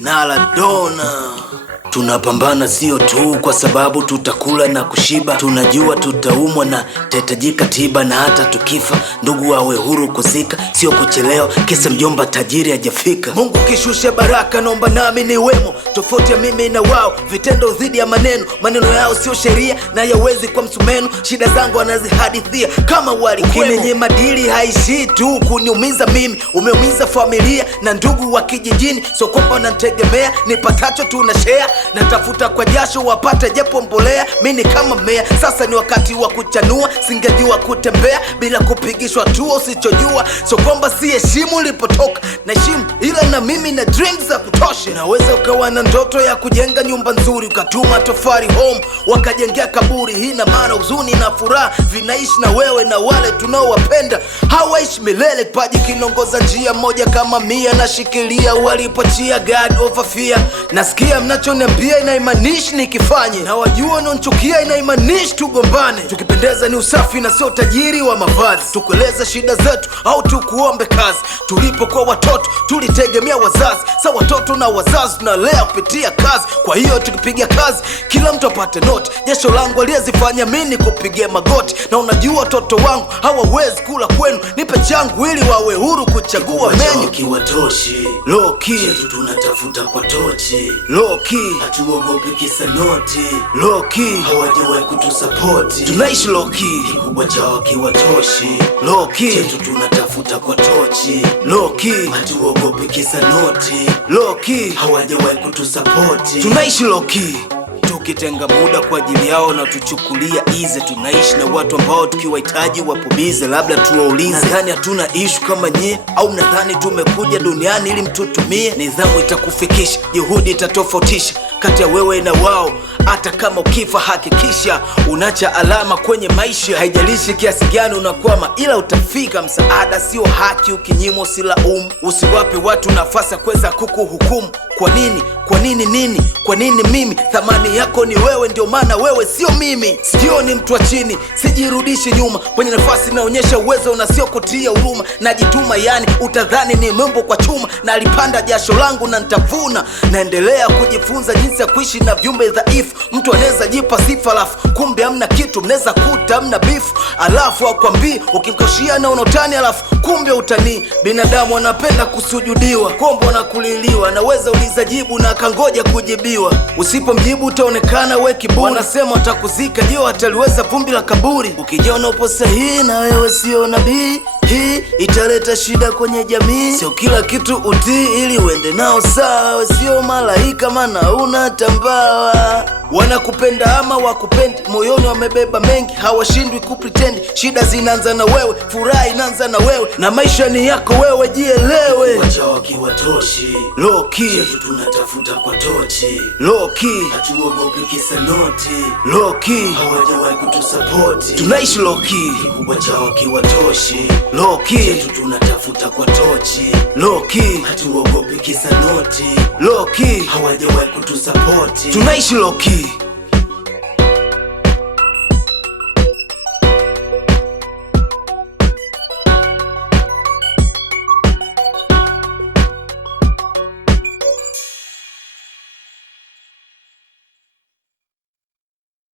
Naladona. Tunapambana sio tu kwa sababu tutakula na kushiba, tunajua tutaumwa na tahitajika tiba, na hata tukifa ndugu wawe huru kuzika, sio kuchelewa kisa mjomba tajiri hajafika. Mungu kishusha baraka, naomba nami niwemo, tofauti ya mimi na wao, vitendo dhidi ya maneno. Maneno yao sio sheria na yawezi kwa msumeno, shida zangu wanazihadithia kama walikwemo. Ukinenye madili haishi tu kuniumiza mimi, umeumiza familia na ndugu wa kijijini, so kwamba nategemea nipatacho tunashare, natafuta kwa jasho wapate jepo mbolea. Mimi kama mmea, sasa ni wakati wa kuchanua, singejua kutembea bila kupigishwa tuo usichojua, so kwamba si heshimu ulipotoka, na heshimu ila na mimi na dreams za kutosha. Naweza ukawa na ndoto ya kujenga nyumba nzuri, ukatuma tofari home wakajengea kaburi. Hii na maana huzuni na furaha vinaishi na wewe, na wale tunaowapenda hawaishi milele. Kipaji kinongoza njia moja kama mia, nashikilia walipochia God over fear. Nasikia mnachoniambia inaimanishi nikifanye, na wajua nonchukia inaimanishi tugombane. Tukipendeza ni usafi na sio tajiri wa mavazi, tukueleza shida zetu au tukuombe kazi. Tulipokuwa watoto tulitegemea wazazi, sa watoto na wazazi tunalea kupitia kazi. Kwa hiyo tukipiga kazi kila mtu apate noti, jasho langu aliyezifanya mimi kupigia magoti. Na unajua watoto wangu hawawezi kula kwenu, nipe changu ili wawe huru kuchagua menyu. Kiwatoshi low key, chetu tunatafuta kwa tochi, low key, hatuogopi kisa noti, low key, hawajawahi kutusapoti, tunaishi low key. kikubwa chao kiwatoshi, Low key, chetu tunatafuta kwa tochi, low key, hatuogopi kisa noti, low key, hawajawahi kutusapoti, tunaishi low key. Tukitenga muda kwa ajili yao na tuchukulia easy, tunaishi na watu ambao tukiwahitaji wapo busy. Labda tuwaulize, nadhani hatuna issue kama nyie, au nadhani tumekuja duniani ili mtutumie? Nidhamu itakufikisha, juhudi itatofautisha kati ya wewe na wao. Hata kama ukifa hakikisha unacha alama kwenye maisha, haijalishi kiasi gani unakwama, ila utafika. Msaada sio haki, ukinyimwa usilaumu. Usiwape watu nafasi ya kuweza kukuhukumu. Kwa nini? Kwa nini nini? Kwa nini mimi? Thamani yako ni wewe, ndio maana wewe sio mimi. Sio ni mtu wa chini, sijirudishi nyuma, kwenye nafasi naonyesha uwezo na sio kutia huruma. Najituma yani utadhani ni membo kwa chuma, na alipanda jasho langu na nitavuna. Naendelea kujifunza jinsi ya kuishi na viumbe dhaifu. Mtu anaweza jipa sifa alafu kumbe hamna kitu, mnaweza kuta hamna bifu alafu akwambii ukimkoshia na unotani alafu kumbe utanii. Binadamu anapenda kusujudiwa, kombo na kuliliwa, naweza uliza jibu na kangoja kujibiwa. Usipomjibu utaonekana we kiburi, wanasema watakuzika, je wataliweza vumbi la kaburi? Ukijiona upo sahihi na wewe sio nabii, hii italeta shida kwenye jamii. Sio kila kitu utii ili uende nao sawa, wewe sio malaika maana una tambawa. Wanakupenda ama wakupendi, moyoni wamebeba mengi, hawashindwi kupretend. Shida zinaanza na wewe, furaha inaanza na wewe, na maisha ni yako wewe, jielewe. wachao kiwatoshi, Low key, chetu tunatafuta kwa tochi, low key, hatuogopi kisa noti, low key, hawajawahi kutusapoti, tunaishi low key. kikubwa chao kiwatoshi, Low key, chetu tunatafuta kwa tochi, low key, hatuogopi kisa noti, low key, hawajawahi kutusapoti, tunaishi low key.